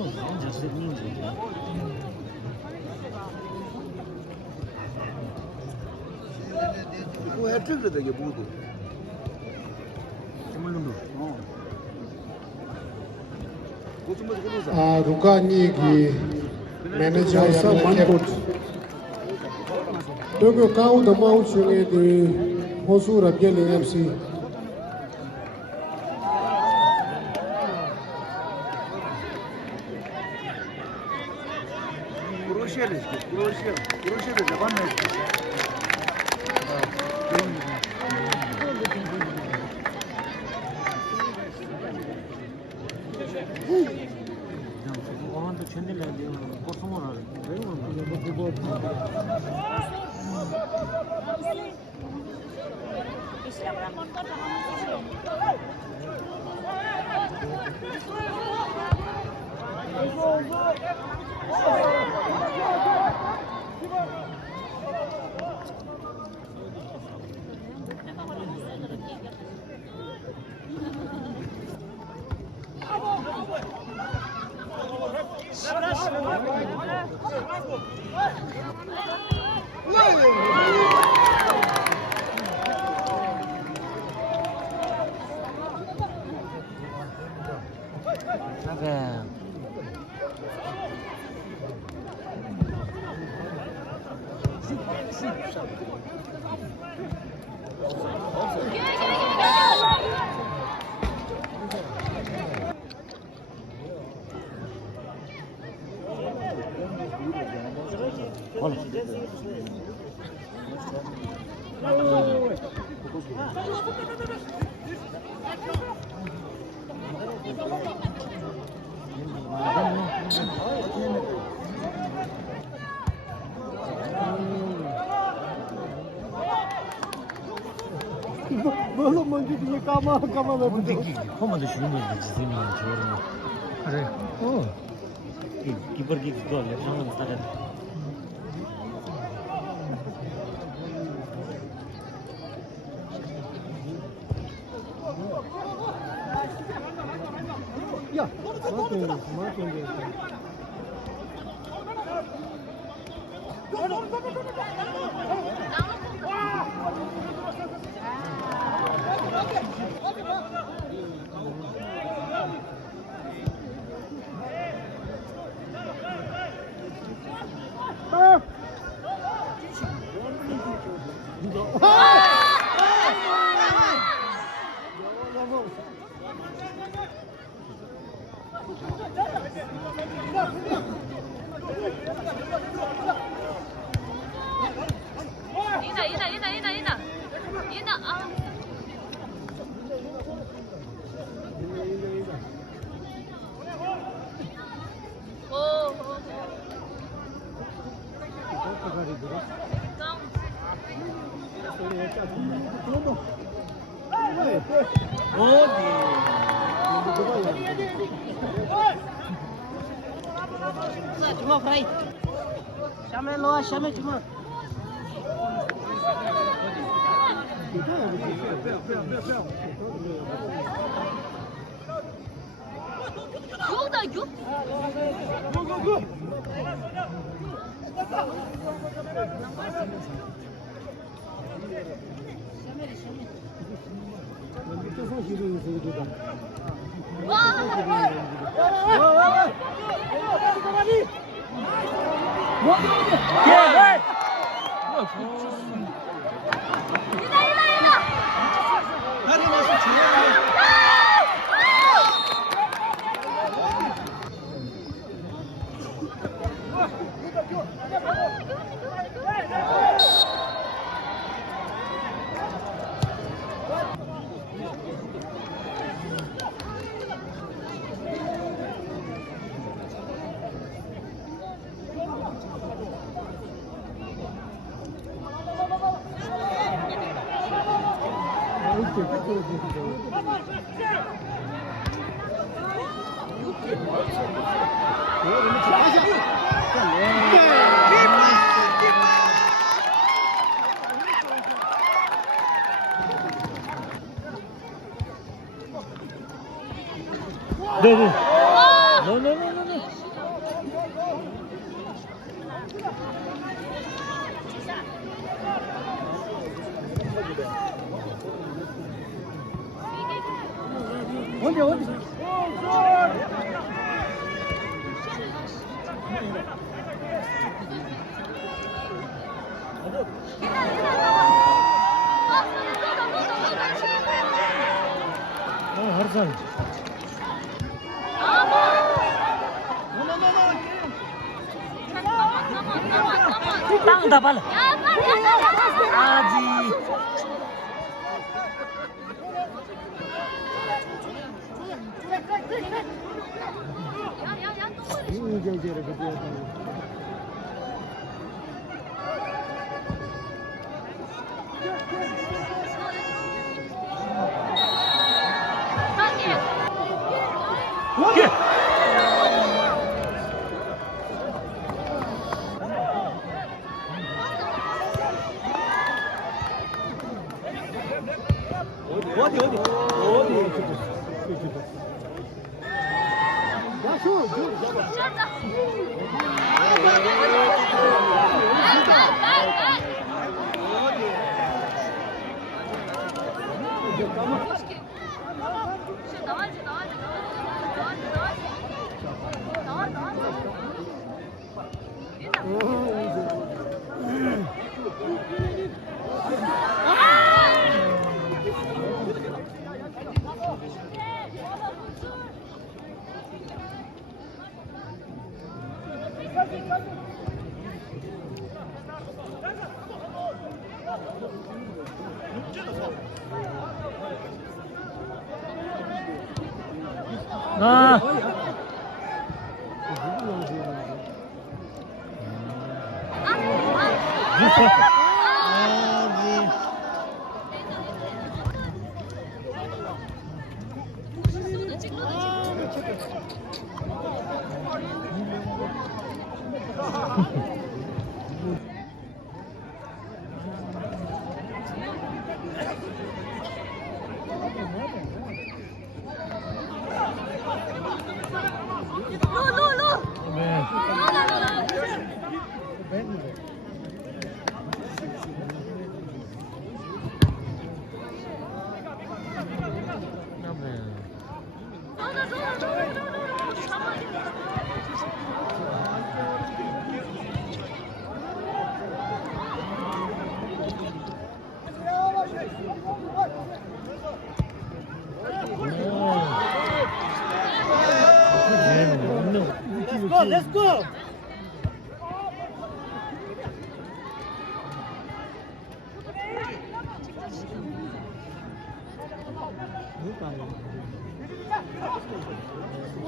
Bu her de gebudu. Rukani ki manager ya Manput. Dogo kau da mau chunge de hosu rabye le MC. Kuroşe de zaman ne? Böyle mantıklı kama Como deixa o número de desenho de ouro? Kare. Oh. Keeper gitu gol ya, jangan starter. Ya, makin. Ina. Ah. Oh. Cuma fry. Chame loa, chame cuma. Yolda yok. Go. 네. No. 어디? 하루산. 땅 다 발라. 아지. 아. Let's go.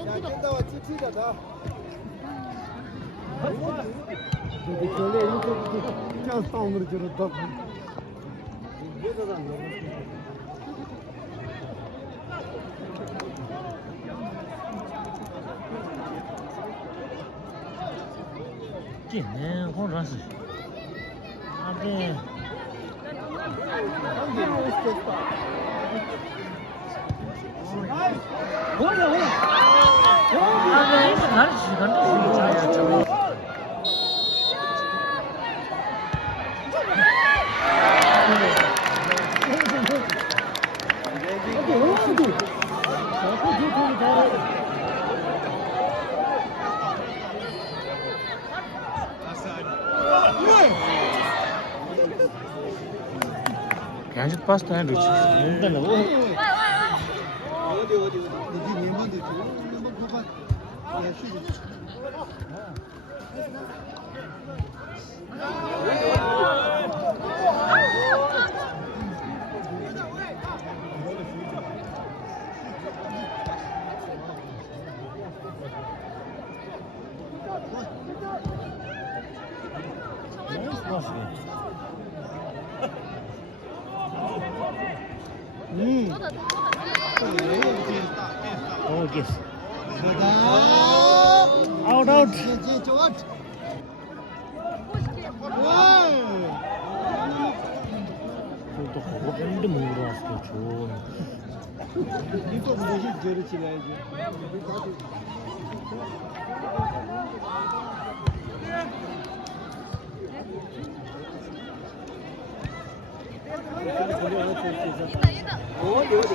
야, 뛴다와 찌치다 다. 그냥 싸움으로 저렇다. 네, 혼났어. 아베. 아베, 이거 가르치지, 가르치지. Ganjut pasta है रुचि मुंडा ना वो 어디 네 일본도 있고 일본 봐봐. 야, 휴지. Oh yes. Out. 또 그거 밴드 먹으러 왔어. 좋은. 이거 무슨 죄를 지나야지. 어디?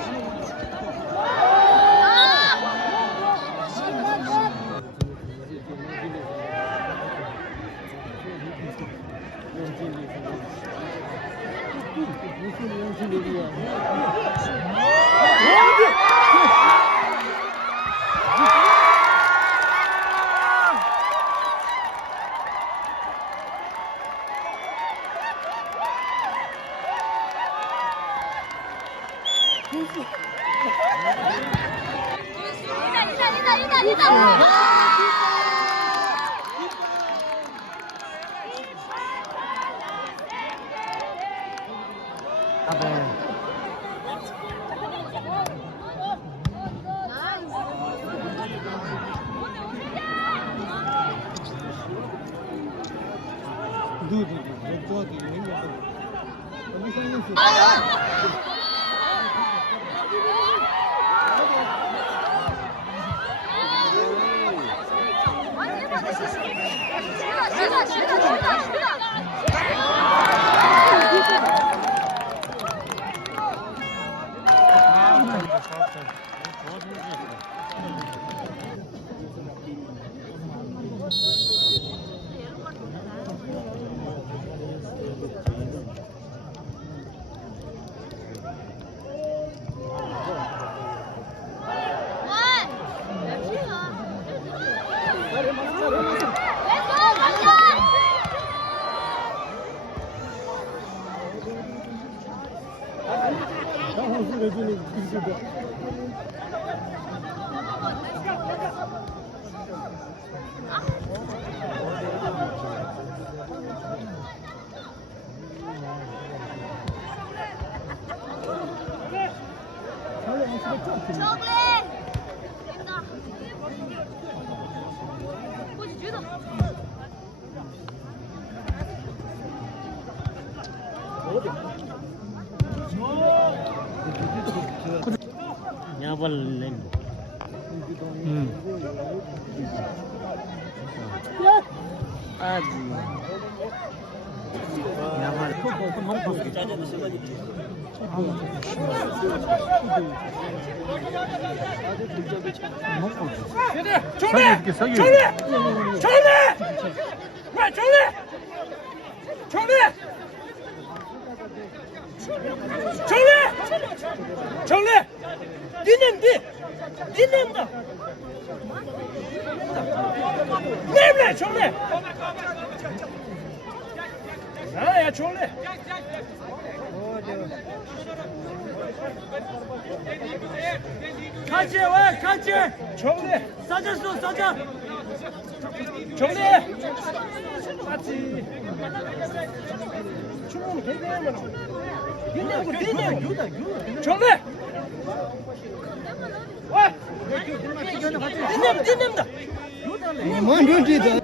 यहाँ पर ले आज यहाँ पर 같이 와 같이 정리 싸졌어 싸자 정리 같이 충분히 대대하면 딘내고 정리 와 딘냅니다 뭔 눈치다.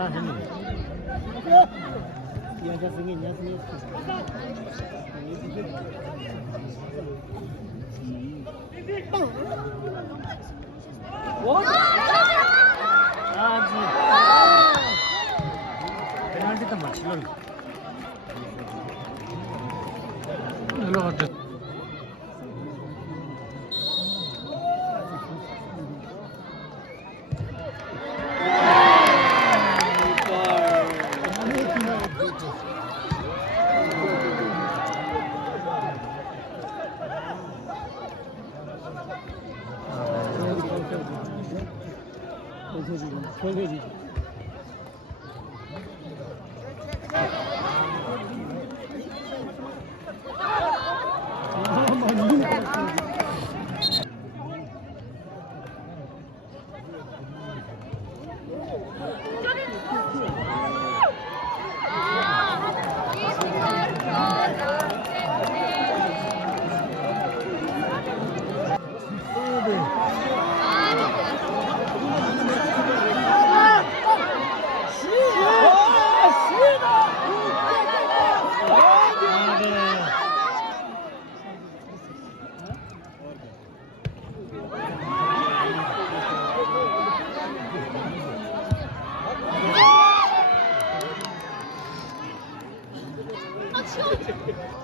자, 형님. 여자승인, 여승인. 아지. 페널티도 맞추려고. 올라갔다.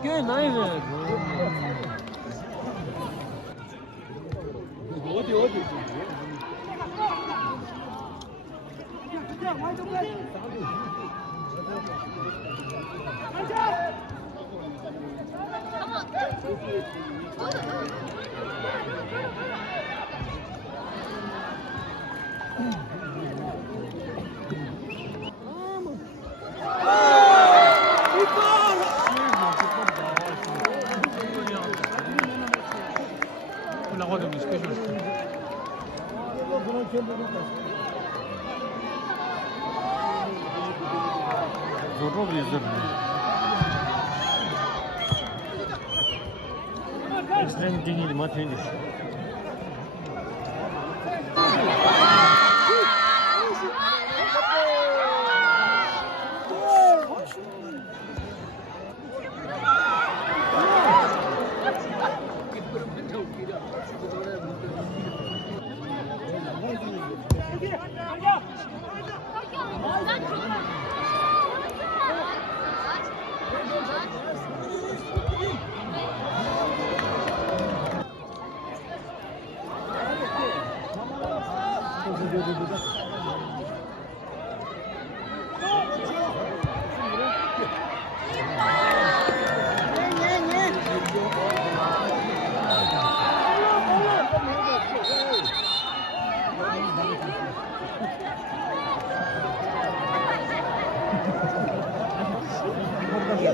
꽤 나이네. 올라가도 미스케줄. Zorro bir yüzüm. Ekstrem değil, mateliş.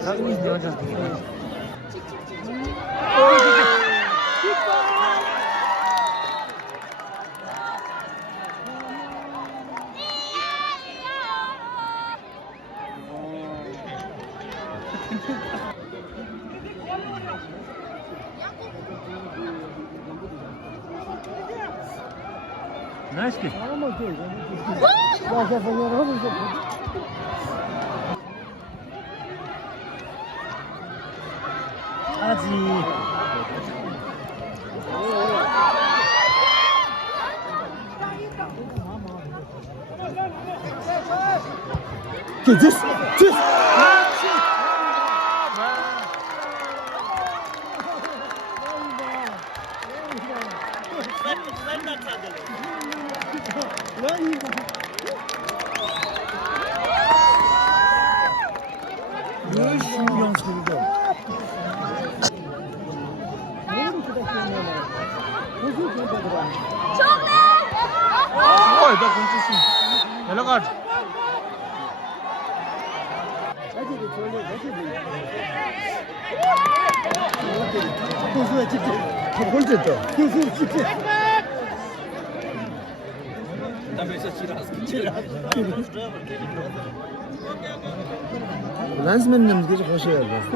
Как не сделать это? Знаешь, как? 아지. 신경 쓰고. Ой, да кончишь. Ялгар. Lensmenimizga qo'shayapti.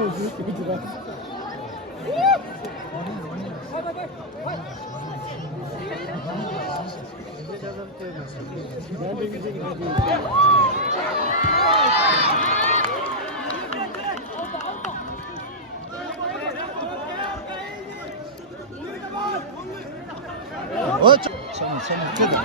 Sen dedi.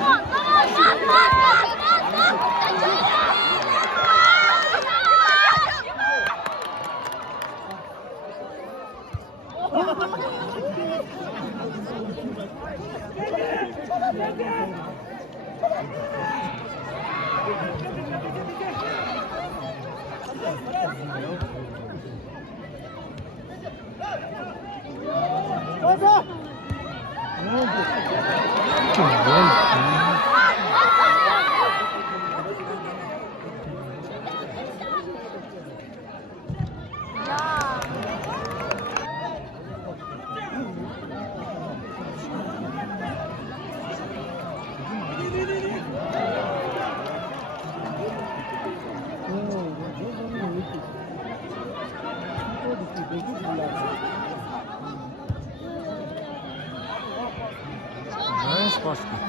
Nice basket.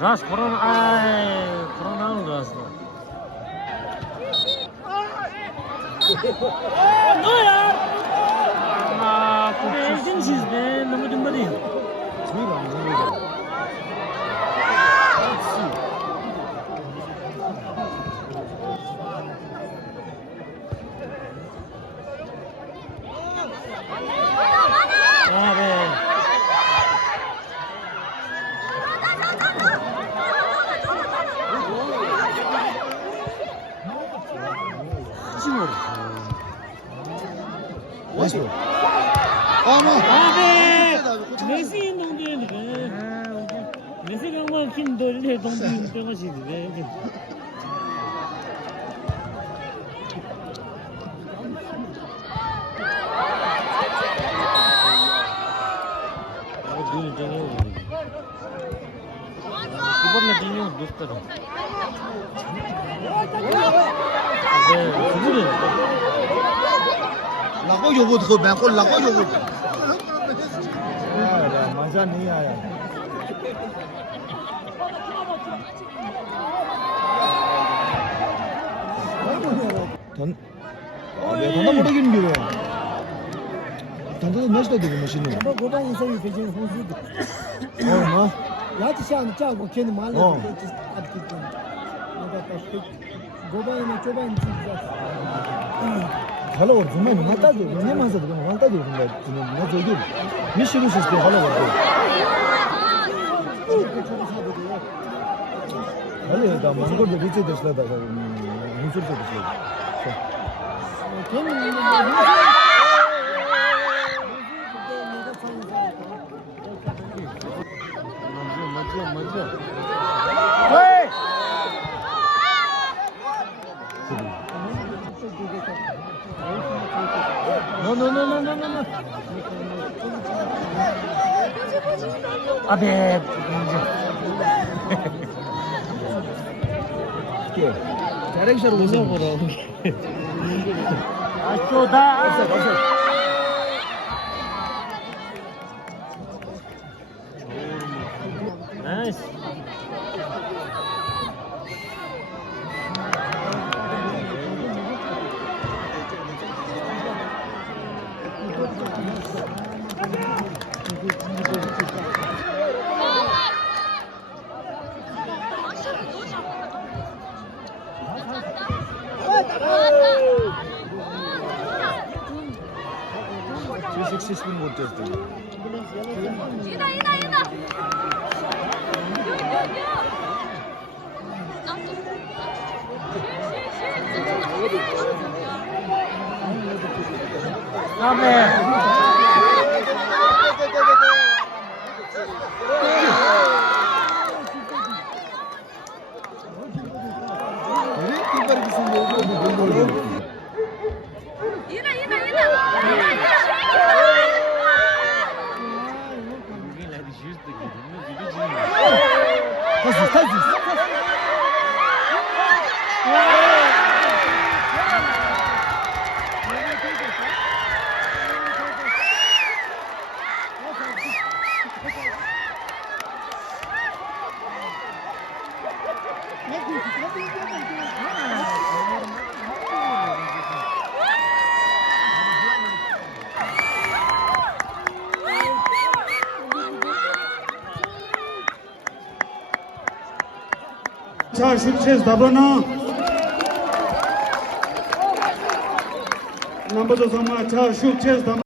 Раз, корона, корона раз. Benzin çizdi, namudum bari. Abi. Nasıl? Ama Abi. Messi 동대인데. 메시가 뭐 킨돌에 동대인 때마시네. 이번에 진영 놓았다. 네, 그분이 laqo yo'q edi, ben qo'l laqo yo'q edi. मजा नहीं आया 단다 모르겠는 게 왜? 단다도 몇시다 되고 머신이. 고반 인생이 되지 무슨 뭐? 야지 샤는 짜고 걔는 말로 어. 그렇지 않겠지. 내가 또 고반이나 쪼반 진짜 hala var zaman mata diyor. Ne masa diyor? Mata diyor bunlar. Ne diyor? Ne şirin ses diyor hala var. Hadi da mango da bize desla da. Huzur da desla. 걔는 Hey! No. 아베. Direction 무슨 거로. 아쇼다. 나이스. successful 못했어. 이나. Nereye kibar gitsin diyor. 이나. Bugün hadi yüz de gidin. Taziz. 자, 슛체스 다브나. 넘버 2 자, 슛체스 다브나.